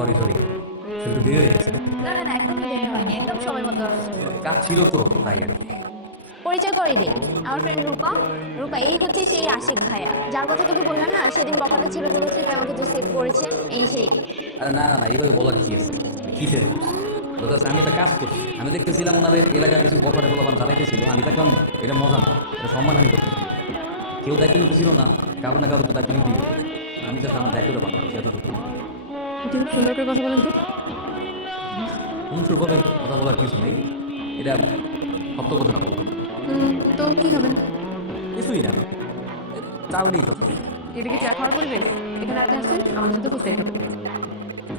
Sorry sorry, একটু দেরি হয়ে গেছে। না না না, একদম দেরি হয়নি, একদম সময় মতো আসছি। কাজ ছিল তো তাই আর কি। পরিচয় করে দিই, আমার ফ্রেন্ড রূপা। রূপা এই হচ্ছে সেই আশিক ভাইয়া, যার কথা তোকে বললাম না সেদিন বকাটা ছিল তোর থেকে, আমাকে যে সেভ করেছে, এই সেই। আরে না না না, এইভাবে বলার কি আছে? কিসের কথা? আমি একটা কাজ করছি, আমি দেখতেছিলাম ওনাদের এলাকার কিছু বখাটে পোলাপান চালাইতেছিল, আমি দেখলাম এটা মজা না, এটা সম্মানহানি করতে। কেউ দায়িত্ব নিতেছিল না, কারো না কারো তো দায়িত্ব নিতেই হবে। আমি জাস্ট আমার দায়িত্বটা পাবো এতটুকু। একটু সুন্দর করে কথা বলেন তো। অনুষ্ঠুর কথা বলার কিছু নেই, এটা সত্য কথা না বলবো। তো কি খাবেন? কিছুই না, চাও নেই কথা। এটা কি চা খাওয়ার পরিবেশ? এখানে আপনি আসছেন আমাদের সাথে ফুচকা খেতে।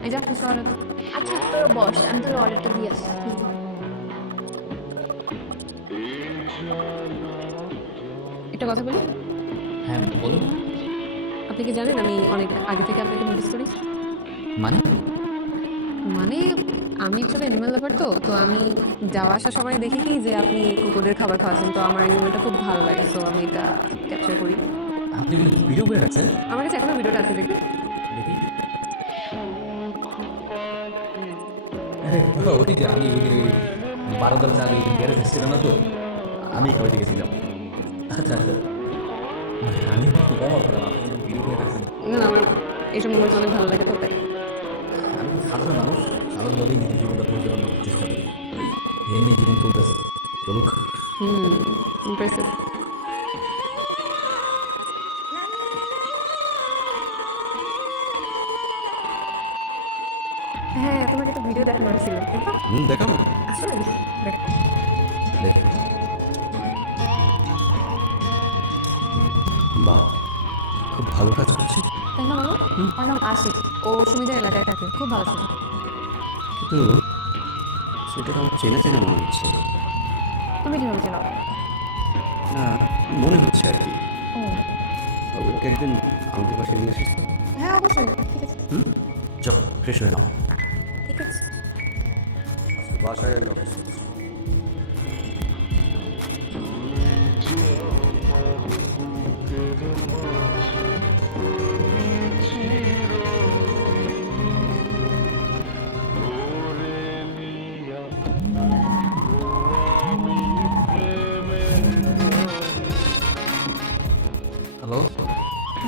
এই যা ফুচকা অর্ডার করো। আচ্ছা তোর বস, আমি তোর অর্ডারটা দিয়ে আসছি। একটা কথা বলি, হ্যাঁ বলুন। আপনি কি জানেন আমি অনেক আগে থেকে আপনাকে নোটিস করি? মানে? মানে আমি আসলে অ্যানিমাল লাভার, তো তো আমি যাওয়া আসা সময় দেখি কি যে আপনি কুকুরদের খাবার খাওয়াচ্ছেন, তো আমার এই মোমেন্টটা খুব ভালো লাগে, তো আমি এটা ক্যাপচার করি। আপনি কিন্তু ভিডিও করে রাখছেন। আমার কাছে এখনো ভিডিওটা আছে, দেখি। দেখি। আরে ওটি যে আমি ওই দিন ওই 12 চাল ওই দিন গ্যারেজ এসেছিল না, তো আমি খাওয়াতে গেছিলাম। আচ্ছা আচ্ছা, আমি একটু কম করলাম, আপনি ভিডিও করে রাখছেন। না না, আমার এইসব মোমেন্টস অনেক ভালো লাগে, তো তাই। আমি তো সাধারণ মানুষ, সাধারণভাবেই নিজের জীবনটা পরিচালনা করার চেষ্টা করি, এমনি জীবন চলতেছে, চলুক। ইমপ্রেসিভ। হ্যাঁ, তোমাকে একটা ভিডিও দেখানো ছিল, দেখো। দেখাবো। আসলে দেখ। দেখে বাহ, খুব ভালো কাজ করছি। তাই না বলো? ওর নাম আশিক, ও সুমিদের এলাকায় থাকে, খুব ভালো ছিল। কিন্তু সেটা আমার চেনা চেনা মনে হচ্ছে। তুমি কিভাবে চেনো? না, মনে হচ্ছে আর কি। ও ওকে একদিন আমাদের পাশে নিয়ে আসিস তো। হ্যাঁ, অবশ্যই, ঠিক আছে। চল ফ্রেশ হয়ে নাও। ঠিক আছে। বাসায় হ্যালো।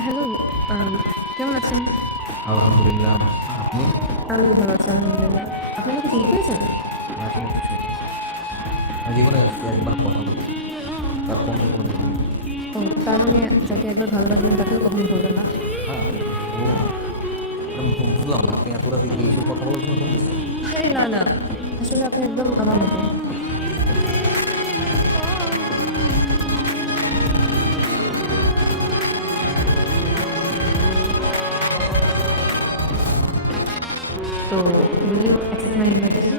হ্যালো, কেমন আছেন? আলহামদুলিল্লাহ, আপনি? আমি ভালো আছি, আলহামদুলিল্লাহ। আপনি আমাকে চিনি পেয়েছেন? আসলে কিছু আমি জীবনে একবার কথা বলি, তার কোনো দেখিনি। ও, তার মানে যাকে একবার ভালো লাগবেন তাকেও কখনো বলবেন না? হ্যাঁ, ও আমি বুঝলাম না, আপনি এত রাতে এইসব কথা বলার জন্য ফোন দিচ্ছেন? আরে না না, আসলে আপনি একদম আমার মতো। তো will you accept my invitation?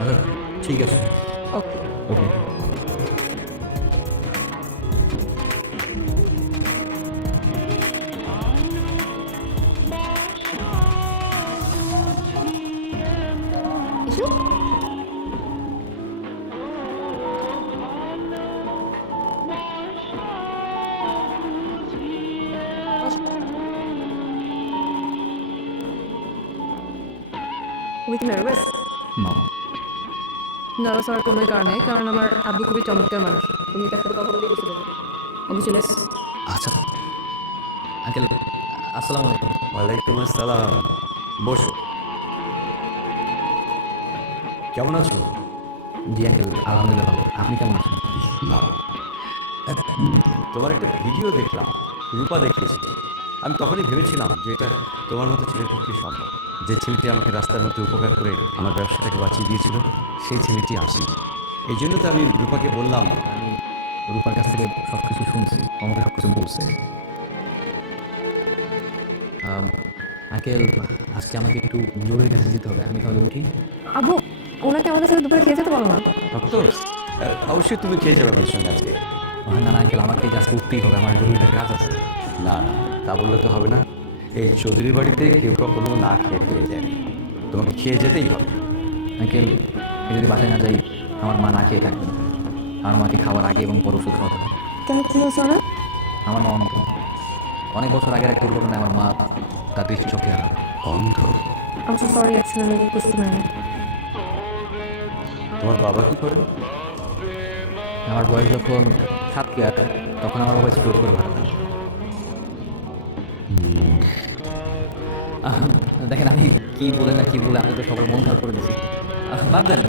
আচ্ছা ঠিক আছে, ওকে। ওকে। এসো। With nervous? না, নার্ভাস হওয়ার কোনো কারণে, কারণ আমার আব্বু খুবই চমৎকার মানুষ, তুমি তার সাথে কথা বলে বুঝতে পারবে। অবশ্যই লেস। আচ্ছা আঙ্কেল, আসসালামু আলাইকুম। ওয়ালাইকুম আসসালাম। বসো। কেমন আছো? জি আঙ্কেল, আলহামদুলিল্লাহ ভালো, আপনি কেমন আছেন? ভালো। তোমার একটা ভিডিও দেখলাম, রূপা দেখিয়েছে। আমি তখনই ভেবেছিলাম যে এটা তোমার মতো ছেলের পক্ষে সম্ভব। যে ছেলেটি আমাকে রাস্তার মধ্যে উপকার করে আমার ব্যবসাটাকে বাঁচিয়ে দিয়েছিল, সেই ছেলেটি আসি। এই জন্য তো আমি রূপাকে বললাম। আমি রূপার কাছ থেকে সব কিছু শুনছি, আমাকে সব কিছু বলছে। আঙ্কেল, আজকে আমাকে একটু জরুরি কাছে যেতে হবে, আমি তাহলে উঠি। আব্বু, ওনাকে আমাদের সাথে দুপুরে খেয়ে যেতে পারো না? অফকোর্স, অবশ্যই তুমি খেয়ে যাবে আমার সঙ্গে আজকে। না না আঙ্কেল, আমাকে আজকে উঠতেই হবে, আমার জরুরি একটা কাজ আছে। না না, তা বললে তো হবে না। এই চৌধুরীর বাড়িতে কেউ কখনো না খেয়ে ফিরে যায়, তোমাকে খেয়ে যেতেই হবে। আঙ্কেল, আমি যদি বাসায় না যাই, আমার মা না খেয়ে থাকবেন। আমার মাকে খাওয়ার আগে এবং পর ওষুধ খাওয়াতে হবে। কেন, কি হয়েছে না? আমার মা অন্ধ, অনেক বছর আগের এক দুর্ঘটনায় আমার মা তার দৃষ্টিশক্তি হারান। অন্ধ? আমি সরি অ্যাকচুয়ালি আমি বুঝতে পারিনি। তোমার বাবা কি করে? আমার বয়স যখন 7 কি 8, তখন আমার বাবা স্ট্রোক করে মারা যান। দেখেন আমি কি বলে না কি বলে আমি তো সবার মন খারাপ করে দিচ্ছি। বাদ দেন,